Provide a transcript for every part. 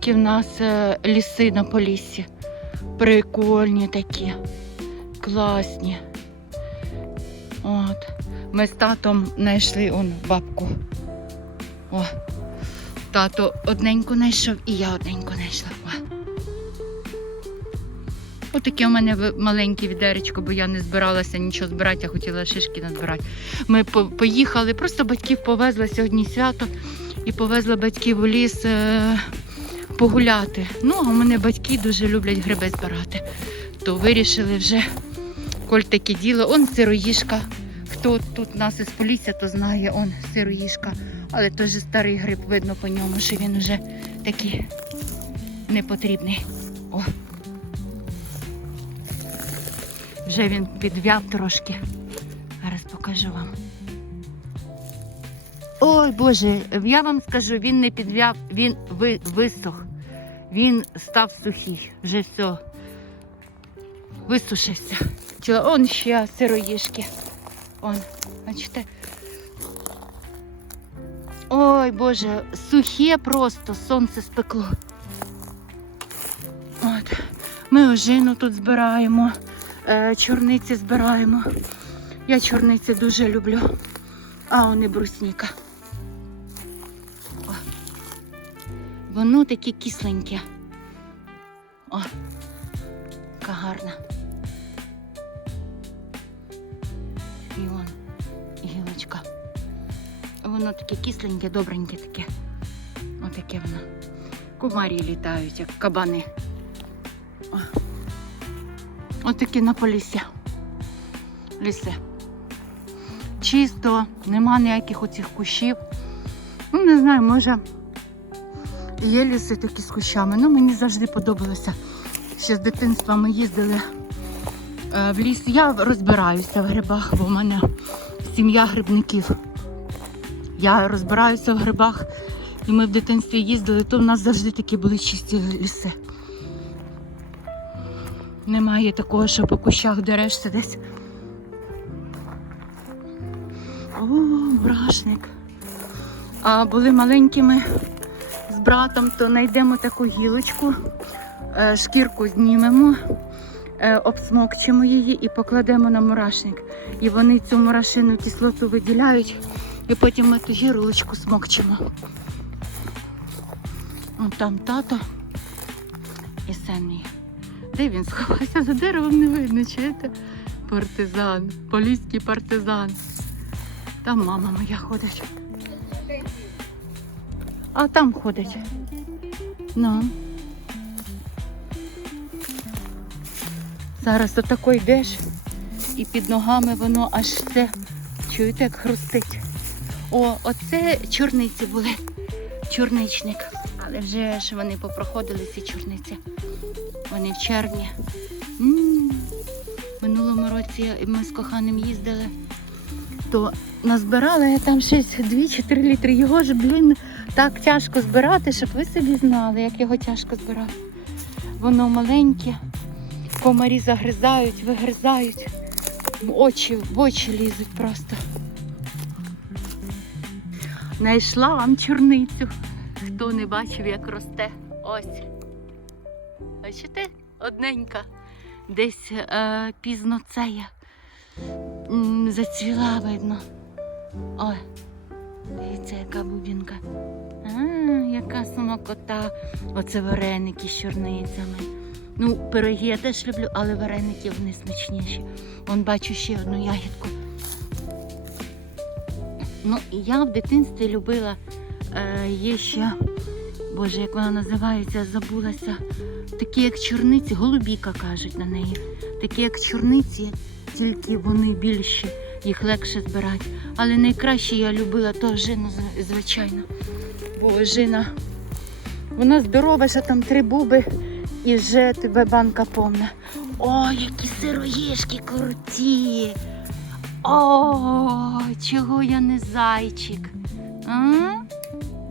такі в нас е, ліси на поліссі. Прикольні такі, класні. От. Ми з татом знайшли он бабку. О. Тато одненьку знайшов і я одненьку знайшла. Отаке у мене маленьке відеречко, бо я не збиралася нічого збирати, я хотіла шишки назбирати. Ми поїхали, просто батьків повезла сьогодні свято і повезла батьків у ліс е, погуляти. Ну, а у мене батьки дуже люблять гриби збирати. То вирішили вже, коль таке діло, он сироїшка. Хто тут нас із поліція, то знає, он сироїшка. Але теж старий гриб, видно по ньому, що він вже такий непотрібний. О. Вже він підв'яв трошки. Зараз покажу вам. Ой Боже, я вам скажу, він не підв'яв, він ви, висох. Він став сухий. Вже все. Висушився. Он ще сироїшки. Он, бачите? Ой Боже, сухе просто, сонце спекло. От. Ми ожину тут збираємо, е, чорниці збираємо. Я чорниці дуже люблю. А он і брусніка. Воно таке кисленьке. О, яка гарна. І он гілочка. Воно таке кисленьке, добреньке таке. Отаке воно. Кумарі літають, як кабани. О. Отакі на полісся. Ліси. Чисто, нема ніяких оцих кущів. Ну, не знаю, може є ліси такі з кущами. Ну, мені завжди подобалося. Ще з дитинства ми їздили е, в ліс. Я розбираюся в грибах, бо в мене сім'я грибників. Я розбираюся в грибах, і ми в дитинстві їздили, то в нас завжди такі були чисті ліси. Немає такого, що по кущах дерешся десь. О, брашник. А були маленькими братом, то знайдемо таку гілочку, е, шкірку знімемо, е, обсмокчимо її і покладемо на мурашник. І вони цю мурашину кислоту виділяють, і потім ми ту гілочку смокчимо. Вон там тато і син. Де він сховався? За деревом не видно, чуєте? Партизан, поліський партизан. Там мама моя ходить. А там ходить. Ну. Зараз отако йдеш, і під ногами воно аж все. Чуєте, як хрустить. О, оце чорниці були. Чорничник. Але вже ж вони попроходили ці чорниці. Вони в червні. М, Минулому році ми з коханим їздили, то назбирала я там щось 2 чи 3 літри. Його ж, блін, так тяжко збирати, щоб ви собі знали, як його тяжко збирати. Воно маленьке, комарі загризають, вигризають, очі, в очі лізуть просто. Знайшла вам чорницю. Хто не бачив, як росте. Ось. Бачите? Одненька. Десь е, пізно цея. М, Зацвіла, видно. Ой, дивіться, яка бубінка. А, яка смакота. Оце вареники з чорницями. Ну, пироги я теж люблю, але вареники вони смачніші. Вон бачу ще одну ягідку. Ну, я в дитинстві любила е, є ще, боже, як вона називається, забулася. Такі як чорниці, голубіка кажуть на неї. Такі як чорниці, тільки вони більші, їх легше збирати. Але найкраще я любила то ожину, з- звичайно. Бо ожина, вона здорова, що там три буби і вже тебе банка повна. О, які сироїшки круті! О, чого я не зайчик? А?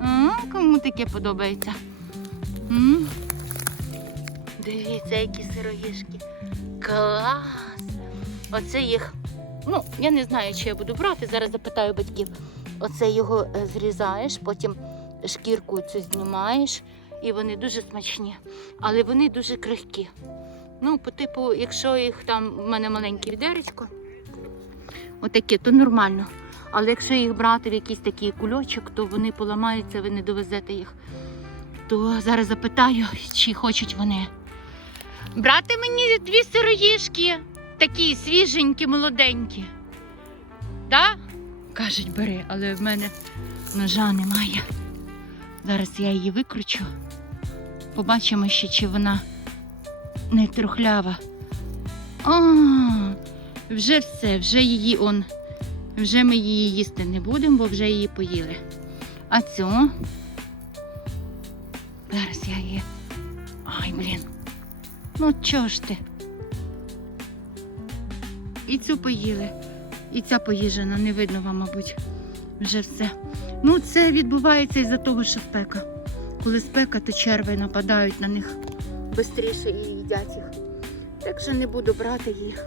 А? Кому таке подобається? М? Дивіться, які сироїшки. Клас! Оце їх. Ну, я не знаю, чи я буду брати. Зараз запитаю батьків. Оце його е, зрізаєш, потім шкірку цю знімаєш і вони дуже смачні, але вони дуже крихкі. Ну, по типу, якщо їх там в мене маленьке відеречко, отакі, то нормально. Але якщо їх брати в якийсь такий кульочок, то вони поламаються, ви не довезете їх. То зараз запитаю, чи хочуть вони. Брати мені дві сироїшки, такі свіженькі, молоденькі. Да? Кажуть, бери, але в мене ножа немає. Зараз я її викручу. Побачимо ще, чи вона не трухлява. А, вже все, вже її он. Вже ми її їсти не будемо, бо вже її поїли. А цю. Зараз я її. Ай, блін. Ну чого ж ти? І цю поїли, і ця поїжена, не видно вам, мабуть, вже все. Ну, це відбувається із-за того, що спека. Коли спека, то черви нападають на них швидше і їдять їх. Так що не буду брати їх.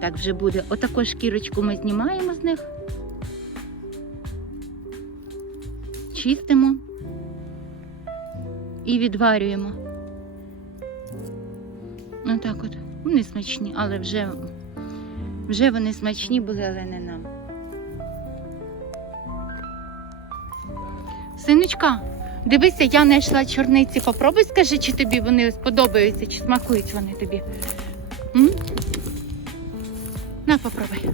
Так вже буде. Отаку шкірочку ми знімаємо з них. Чистимо і відварюємо. Отак от. Вони смачні, але вже, вже вони смачні були, але не нам. Синочка, дивися, я знайшла чорниці. Попробуй, скажи, чи тобі вони сподобаються, чи смакують вони тобі. М? На, попробуй. Ні,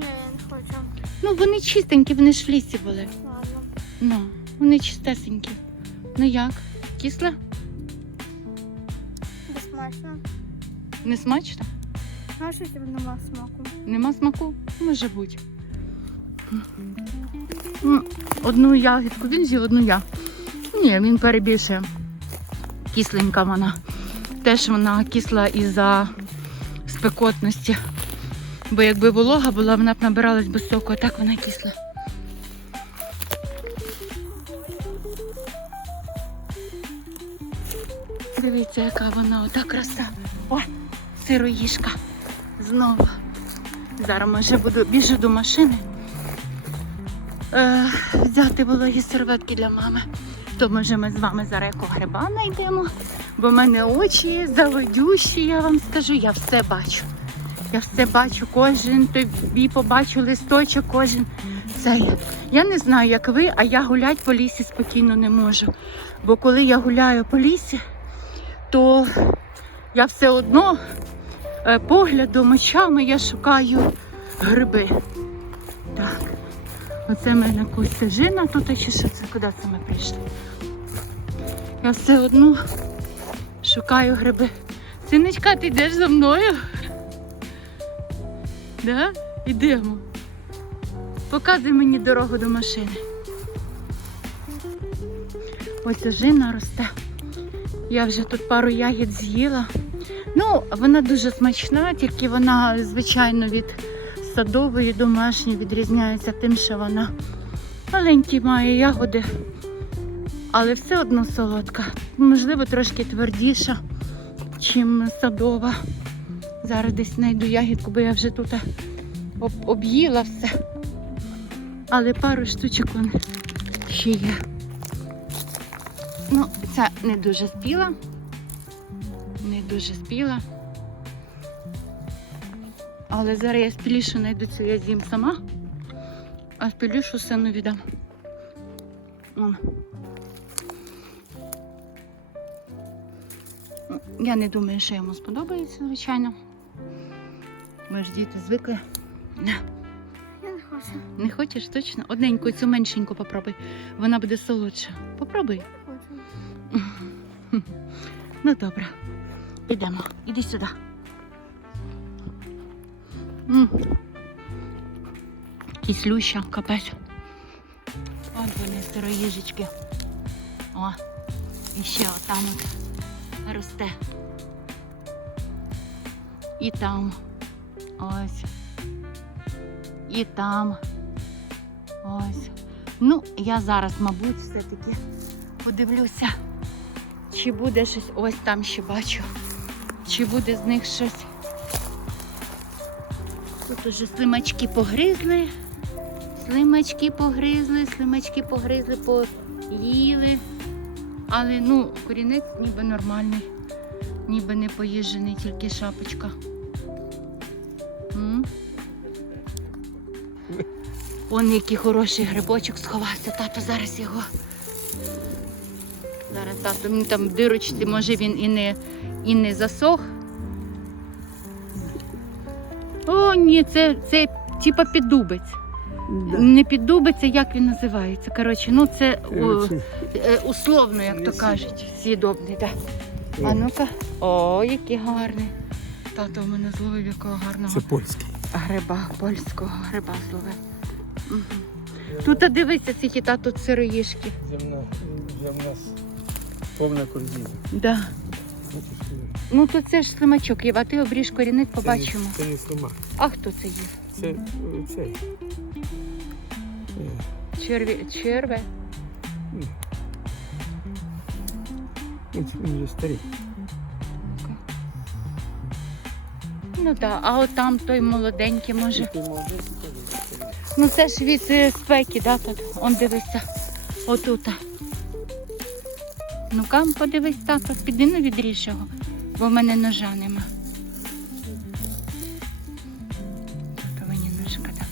я не хочу. Ну, вони чистенькі, вони ж в лісі були. Ладно. Ну, вони чистесенькі. Ну як? Кисло? Не смачно? А що тебе нема смаку? Нема смаку? Може бути. Ну, Одну ягідку він з'їв, одну я. Ні, він перебільшує. Кисленька вона. Теж вона кисла із-за спекотності. Бо якби волога була, вона б набиралась без соку, а так вона кисла. Дивіться, яка вона, ота краса. О, сироїшка. Знову. Зараз може буду біжу до машини. Е, взяти вологі серветки для мами. То може ми з вами зараз якого гриба знайдемо. Бо в мене очі заводющі, я вам скажу, я все бачу. Я все бачу, кожен тобі побачу листочок, кожен цей. Я не знаю, як ви, а я гулять по лісі спокійно не можу. Бо коли я гуляю по лісі, то я все одно поглядом, очами я шукаю гриби. Так. Оце в мене якась стежина тут, чи що це? Куди це ми прийшли? Я все одно шукаю гриби. Синочка, ти йдеш за мною? Да? Ідемо. Показуй мені дорогу до машини. Ось ожина росте. Я вже тут пару ягід з'їла. Ну, вона дуже смачна, тільки вона, звичайно, від садової домашньої відрізняється тим, що вона маленькі має ягоди, але все одно солодка. Можливо, трошки твердіша, чим садова. Зараз десь знайду ягідку, бо я вже тут об- об'їла все. Але пару штучок ще є. Ну, ця не дуже спіла. Не дуже спіла. Але зараз я спілішу знайду цю я з'їм сама, а спілішу сину віддам. Вон. Я не думаю, що йому сподобається, звичайно. Ми ж діти звикли. Я не хочу. Не хочеш точно? Одненьку цю меншеньку попробуй. Вона буде солодша. Попробуй. Хочу. Ну добре. Підемо. Іди сюди. Кислюща, капець. От вони сироїжечки. О, і ще отам от росте. І там. Ось. І там. Ось. Ну, я зараз, мабуть, все-таки подивлюся. Чи буде щось, ось там ще бачу. Чи буде з них щось. Тут уже слимачки погризли. Слимачки погризли, слимачки погризли, поїли. Але ну, корінець ніби нормальний, ніби не поїжджений, тільки шапочка. М? Он який хороший грибочок сховався, тато зараз його. Зараз тато він там дирочці, може він і не, і не засох. О, ні, це, це типа піддубець. Не піддубець, як він називається. Коротше, ну це о, е, условно, як то кажуть, з'їдобний. Да. А ну-ка. О, який гарний. Тато в мене зловив якого гарного Це польський. гриба, польського гриба зловив. Мгм. Тут а дивися, ці хіта тут сироїшки. Земна, нас повна корзина. Да. Бачиш, Ну то це ж слимачок є, а ти обріж корінець, це не- побачимо. Це не слимак. А хто це є? Це е, цей. Е, Черві... Черве. Він, він вже старий. Ну так, а от там той молоденький може. Ти молодець, і теж вже старий. Ну це ж від е, спеки, да, тут. Он дивися. Отут. Ну-ка, подивись, тато, піди на відріж його, бо в мене ножа нема. Тут у мене ножка, так.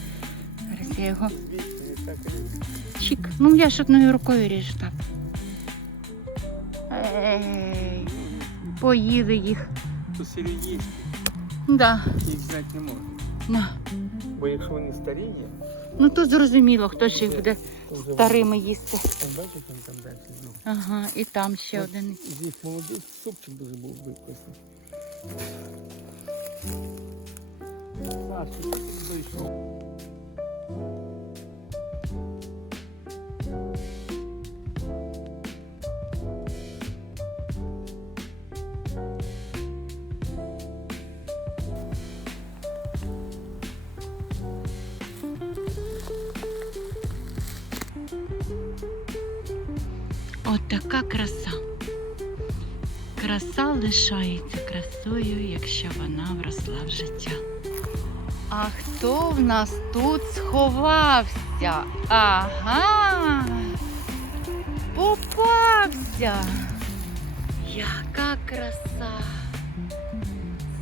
Зараз я його чик. Ну я ж одною рукою ріжу так. Ей, поїли їх. То сиріїшки, Да, їх знати не можна. На. Бо якщо вони старі є, Ну то зрозуміло, хто ж їх буде вже старими їсти. Там бачиш, він там далі знову. Ага, і там ще один. З їх молодих супчик дуже був виписаний. Сашко, дійшов. От така краса. Краса лишається красою, якщо вона вросла в життя. А хто в нас тут сховався? Ага. Попався. Яка краса.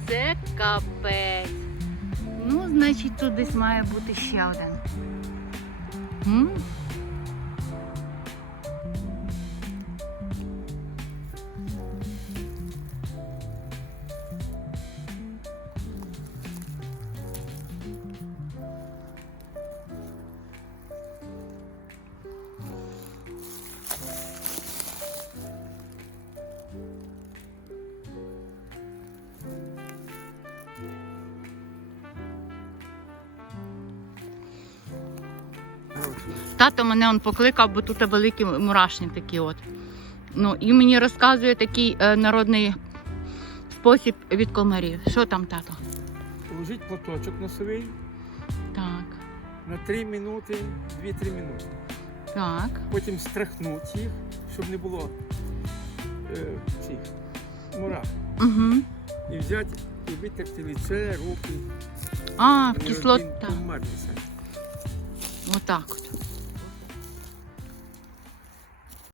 Це капець. Ну, значить, тут десь має бути ще один. М? Тато мене он покликав, бо тут великі мурашні такі от. Ну, і мені розказує такий е, народний спосіб від комарів. Що там, тато? Положіть платочок носовий Так, на 3 минути, 2-3 минути. так. Потім страхнути їх, щоб не було е, цих мурах. Угу. І взяти і витерти лице, руки. А, в кислота. Отак от.